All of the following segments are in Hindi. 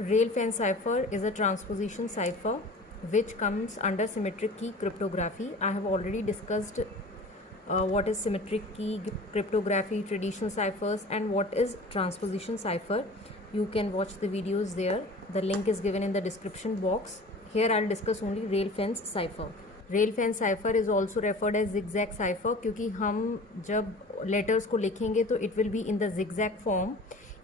Rail-Fence cipher is a transposition cipher which comes under symmetric key cryptography. I have already discussed what is symmetric key cryptography, traditional ciphers, and what is transposition cipher. You can watch the videos there. The link is given in the description box. Here I'll discuss only rail-fence cipher. Rail-fence cipher is also referred as zigzag cipher क्योंकि हम जब letters को लिखेंगे तो it will be in the zigzag form.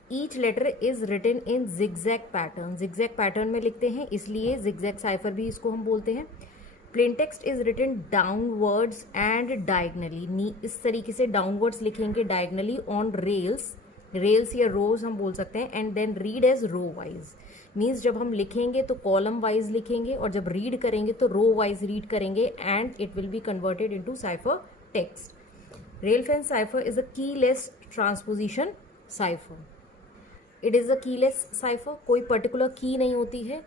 Each letter is written in zigzag pattern. zigzag pattern में लिखते हैं इसलिए zigzag cipher भी इसको हम बोलते हैं. Plain text is written downwards and diagonally. इस तरीके से downwards लिखेंगे diagonally on rails. रेल्स या रोज हम बोल सकते हैं. And then read as row wise means जब हम लिखेंगे तो कॉलम वाइज लिखेंगे और जब रीड करेंगे तो रो वाइज रीड करेंगे and it will be converted into cipher text. Rail-fence cipher is a keyless transposition cipher. It is a keyless cipher. कोई पर्टिकुलर की नहीं होती है.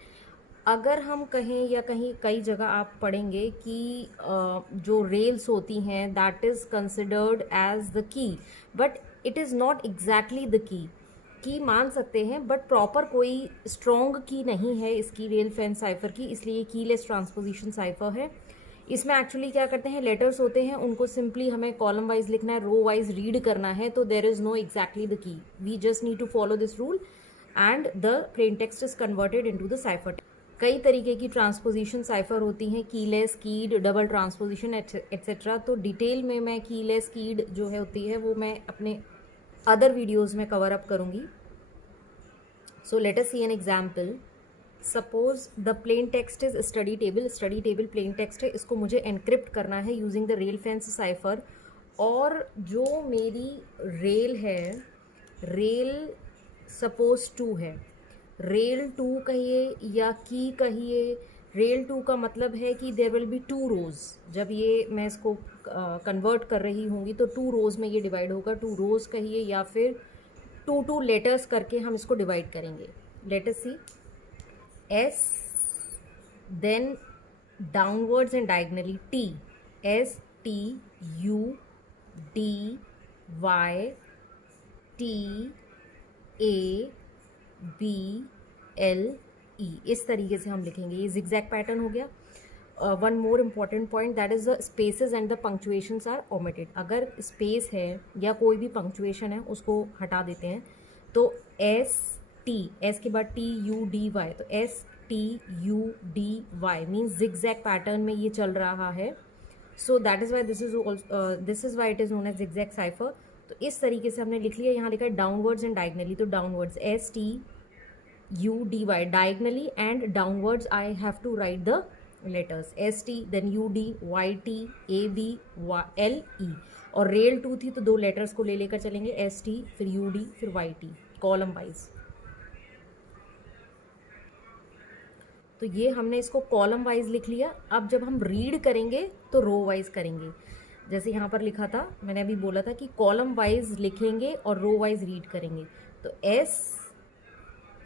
अगर हम कहें या कहीं कई जगह आप पढ़ेंगे कि जो रेल्स होती हैं that is considered as the key, but it is not exactly the key मान सकते हैं बट प्रॉपर कोई स्ट्रॉन्ग की नहीं है इसकी रेल-फेंस साइफर की, इसलिए कीलेस ट्रांसपोजिशन साइफर है. इसमें एक्चुअली क्या करते हैं, लेटर्स होते हैं उनको सिंपली हमें कॉलम वाइज लिखना है, रो वाइज रीड करना है, तो there is no exactly the key. We just need to follow this rule and the plain text is converted into the cipher. कई तरीके की ट्रांसपोजिशन साइफर होती हैं, keyless, keyed, double transposition et cetera. तो डिटेल में मैं कीलेस, कीड जो है होती है वो मैं अपने अदर वीडियोज़ में कवर अप करूँगी. So let us see an example. Suppose the plain text is study table plain text है, इसको मुझे एनक्रिप्ट करना है यूजिंग द रेल-फेंस साइफर. और जो मेरी रेल है, रेल सपोज 2 है, रेल 2 कहिए या की कहिए. रेल 2 का मतलब है कि देयर विल बी 2 रोज. जब ये मैं इसको कन्वर्ट कर रही होंगी तो 2 रोज में ये डिवाइड होगा. 2 रोज कहिए या फिर 2 लेटर्स करके हम इसको डिवाइड करेंगे. Let us see. S, then downwards and diagonally T. S T U D Y T A B L E. इस तरीके से हम लिखेंगे. ये जिगजैग पैटर्न हो गया. One more important point that is the spaces and the punctuations are omitted. अगर स्पेस है या कोई भी पंक्चुएशन है उसको हटा देते हैं. तो एस टी, एस के बाद टी यू डी वाई, तो S T U D Y means zigzag pattern में ये चल रहा है. So that is why this is why it is known as zigzag cipher. तो इस तरीके से हमने लिख लिया. यहाँ लिखा है डाउनवर्ड्स एंड डायगनली, तो downwards S T U D Y, diagonally and downwards I have to write the letters S T then U D Y T A B L E. और रेल 2 थी तो 2 लेटर्स को ले लेकर चलेंगे, एस टी फिर यू डी फिर वाई टी, कॉलम वाइज. तो ये हमने इसको कॉलम वाइज लिख लिया. अब जब हम रीड करेंगे तो रो वाइज करेंगे. जैसे यहाँ पर लिखा था, मैंने अभी बोला था कि कॉलम वाइज लिखेंगे और रो वाइज रीड करेंगे. तो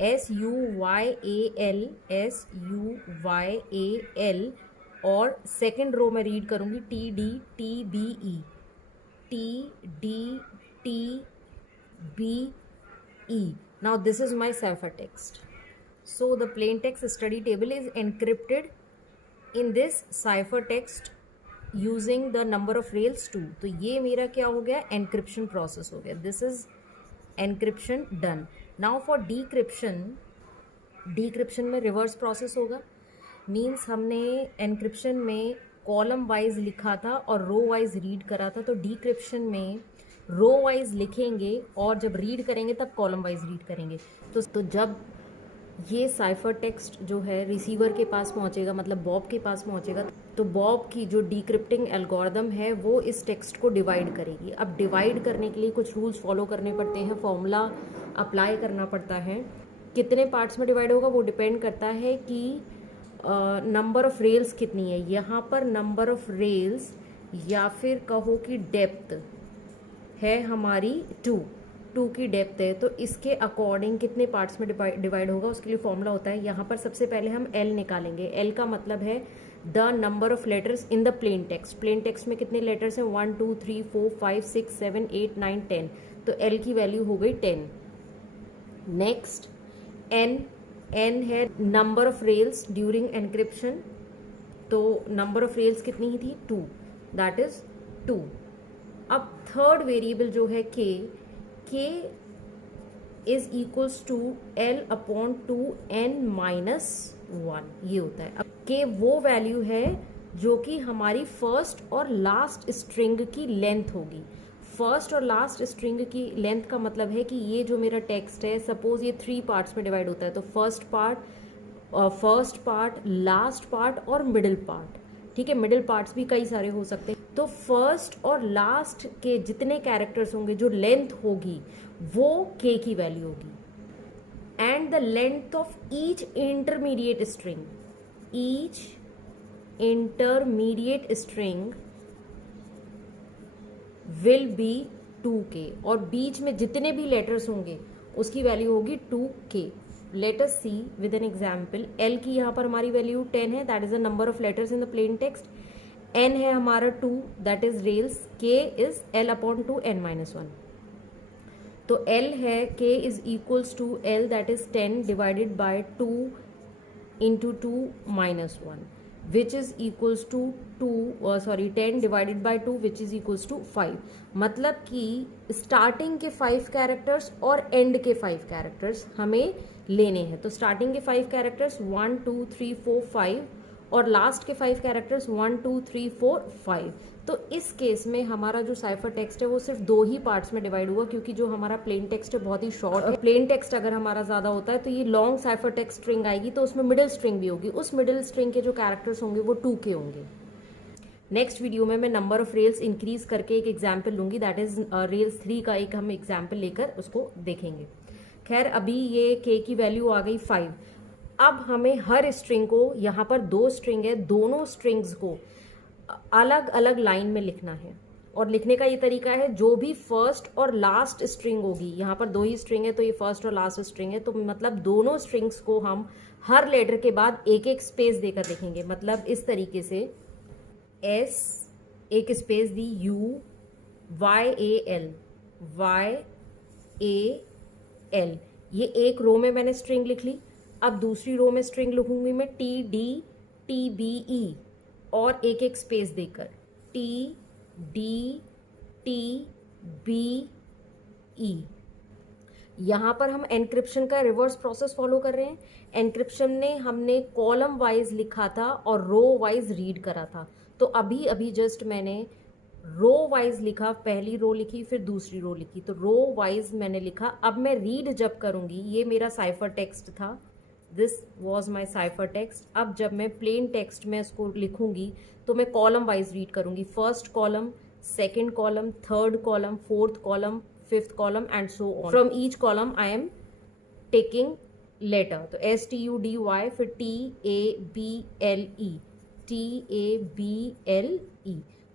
S U Y A L, S U Y A L, और सेकेंड रो में रीड करूँगी T D T B E, T D T B E. Now this is my cipher text. So the plain text study table is encrypted in this cipher text using the number of rails 2. तो ये मेरा क्या हो गया, encryption process हो गया. This is encryption done. Now for decryption में reverse process होगा. Means हमने encryption में column wise लिखा था और row wise read करा था. तो decryption में row wise लिखेंगे और जब read करेंगे तब column wise read करेंगे. तो जब ये साइफर टेक्स्ट जो है रिसीवर के पास पहुंचेगा, मतलब बॉब के पास पहुंचेगा, तो बॉब की जो डिक्रिप्टिंग एल्गोरिदम है वो इस टेक्स्ट को डिवाइड करेगी. अब डिवाइड करने के लिए कुछ रूल्स फॉलो करने पड़ते हैं, फॉर्मूला अप्लाई करना पड़ता है. कितने पार्ट्स में डिवाइड होगा वो डिपेंड करता है कि नंबर ऑफ रेल्स कितनी है. यहाँ पर नंबर ऑफ रेल्स या फिर कहो कि डेप्थ है हमारी 2 की डेप्थ है, तो इसके अकॉर्डिंग कितने पार्ट्स में डिवाइड होगा उसके लिए फॉर्मूला होता है. यहाँ पर सबसे पहले हम एल निकालेंगे. एल का मतलब है the number of letters in the plain text. Plain text में कितने लेटर्स हैं, 1 2 3 4 5 6 7 8 9 10. तो एल की वैल्यू हो गई 10. नेक्स्ट एन n है number of rails during encryption, तो नंबर ऑफ रेल्स कितनी ही थी 2, दैट इज 2. अब थर्ड वेरिएबल जो है k is equals to l upon 2n-1, ये होता है. अब k वो वैल्यू है जो कि हमारी फर्स्ट और लास्ट स्ट्रिंग की लेंथ होगी. फर्स्ट और लास्ट स्ट्रिंग की लेंथ का मतलब है कि ये जो मेरा टेक्स्ट है, सपोज ये 3 पार्ट्स में डिवाइड होता है, तो फर्स्ट पार्ट, लास्ट पार्ट और मिडिल पार्ट. ठीक है, मिडिल पार्ट्स भी कई सारे हो सकते हैं. तो फर्स्ट और लास्ट के जितने कैरेक्टर्स होंगे, जो लेंथ होगी वो k की वैल्यू होगी. And the length of each intermediate string will be 2k, और बीच में जितने भी लेटर्स होंगे उसकी वैल्यू होगी 2k. Let us see with an example. l की यहाँ पर हमारी वैल्यू 10 है, that is the number of letters in the plain text. n है हमारा 2, that is rails. k is l upon 2n-1. तो l है k is equals to l, that is 10 divided by 2 into 2-1, which is equals to 10 divided by 2 which is equals to 5. मतलब कि स्टार्टिंग के 5 कैरेक्टर्स और एंड के 5 कैरेक्टर्स हमें लेने हैं. तो स्टार्टिंग के 5 कैरेक्टर्स 1 2 3 4 5 और लास्ट के 5 कैरेक्टर्स 1 2 3 4 5. तो इस केस में हमारा जो साइफर टेक्स्ट है वो सिर्फ 2 ही पार्ट्स में डिवाइड हुआ, क्योंकि जो हमारा प्लेन टेक्स्ट है बहुत ही शॉर्ट है. प्लेन टेक्स्ट अगर हमारा ज्यादा होता है तो ये लॉन्ग साइफर टेक्स्ट स्ट्रिंग आएगी, तो उसमें मिडिल स्ट्रिंग भी होगी. उस मिडिल स्ट्रिंग के जो कैरेक्टर्स होंगे वो 2k होंगे. नेक्स्ट वीडियो में मैं नंबर ऑफ रेल्स इंक्रीज करके एक एग्जाम्पल लूंगी, दैट इज रेल्स 3 का एक हम एग्जाम्पल लेकर उसको देखेंगे. खैर, अभी ये k की वैल्यू आ गई 5. अब हमें हर स्ट्रिंग को, यहाँ पर 2 स्ट्रिंग है, दोनों स्ट्रिंग्स को अलग अलग लाइन में लिखना है. और लिखने का ये तरीका है, जो भी फर्स्ट और लास्ट स्ट्रिंग होगी, यहाँ पर 2 ही स्ट्रिंग है तो ये फर्स्ट और लास्ट स्ट्रिंग है, तो मतलब दोनों स्ट्रिंग्स को हम हर लेटर के बाद एक एक स्पेस देकर लिखेंगे. मतलब इस तरीके से S एक स्पेस दी, U YAL YAL, ये एक रो में मैंने स्ट्रिंग लिख ली. अब दूसरी रो में स्ट्रिंग लिखूंगी मैं TDTBE, और एक एक स्पेस देकर TDTBE. यहाँ पर हम एनक्रिप्शन का रिवर्स प्रोसेस फॉलो कर रहे हैं. एनक्रिप्शन ने हमने कॉलम वाइज लिखा था और रो वाइज रीड करा था. तो अभी अभी जस्ट मैंने रो वाइज लिखा, पहली रो लिखी फिर दूसरी रो लिखी, तो रो वाइज मैंने लिखा. अब मैं रीड जब करूँगी, ये मेरा साइफर टेक्स्ट था, this was my cipher text. अब जब मैं प्लेन टेक्स्ट में इसको लिखूंगी तो मैं कॉलम वाइज रीड करूंगी. First column, second column, third column, fourth column, fifth column and so on. From each column I am taking letter. तो STUDY, फिर TABLE.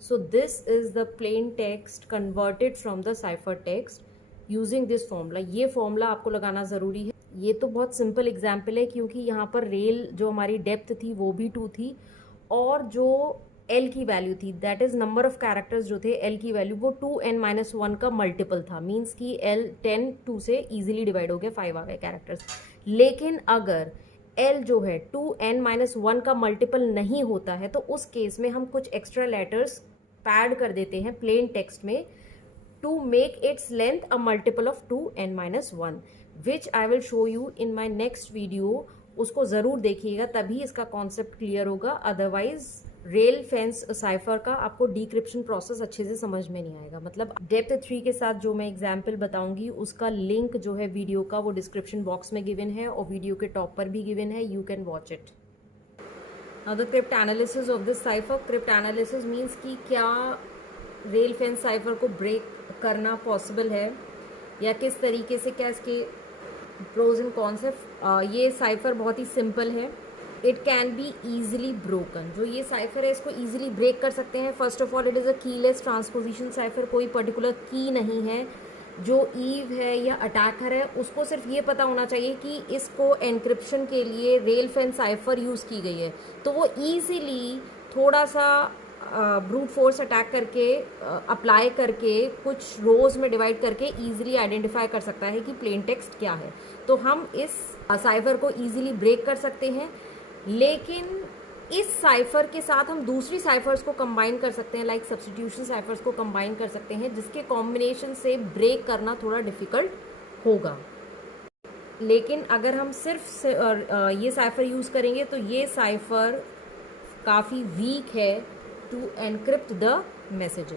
So this is the plain text converted from the cipher text using this formula. ये फॉर्मूला आपको लगाना ज़रूरी है. ये तो बहुत सिंपल एग्जाम्पल है, क्योंकि यहाँ पर रेल जो हमारी डेप्थ थी वो भी 2 थी, और जो L की वैल्यू थी, that is number of characters जो थे, L की वैल्यू वो 2n-1 का मल्टीपल था. मीन्स कि L 10 2 से इजीली डिवाइड हो गया, 5 आ गए कैरेक्टर्स. लेकिन अगर L जो है 2n-1 का मल्टीपल नहीं होता है, तो उस केस में हम कुछ एक्स्ट्रा लेटर्स पैड कर देते हैं प्लेन टेक्स्ट में to make its length a multiple of 2n-1, which I will show you in my next video. उसको ज़रूर देखिएगा, तभी इसका कॉन्सेप्ट क्लियर होगा. अदरवाइज रेल फेंस साइफर का आपको डिक्रिप्शन प्रोसेस अच्छे से समझ में नहीं आएगा. मतलब डेप्थ 3 के साथ जो मैं एग्जाम्पल बताऊंगी उसका लिंक जो है वीडियो का वो डिस्क्रिप्शन बॉक्स में गिवन है और वीडियो के टॉप पर भी गिवन है. You can watch it. Now the crypt analysis of this cipher. Crypt analysis means कि क्या रेल फेंस साइफर को ब्रेक करना पॉसिबल है, या किस तरीके से, क्या इसके प्रोज एंड कॉन्स है. ये साइफर बहुत ही सिंपल है. It can be easily broken. जो ये साइफर है इसको ईजिली ब्रेक कर सकते हैं. First of all it is a keyless transposition cipher. कोई पर्टिकुलर की नहीं है. जो ईव है या अटैकर है उसको सिर्फ ये पता होना चाहिए कि इसको एनक्रिप्शन के लिए रेल फेंस साइफर यूज़ की गई है, तो वो ईजिली थोड़ा सा ब्रूट फोर्स अटैक करके अप्लाई करके कुछ रोज में डिवाइड करके ईजिली आइडेंटिफाई कर सकता है कि प्लेन टेक्स्ट क्या है. तो हम इस साइफर को इजीली ब्रेक कर सकते हैं। लेकिन इस साइफर के साथ हम दूसरी साइफर्स को कंबाइन कर सकते हैं, लाइक सब्स्टिट्यूशन साइफर्स को कंबाइन कर सकते हैं, जिसके कॉम्बिनेशन से ब्रेक करना थोड़ा डिफ़िकल्ट होगा। लेकिन अगर हम सिर्फ ये साइफर यूज़ करेंगे तो ये साइफर काफ़ी वीक है टू एनक्रिप्ट द मैसेजेस।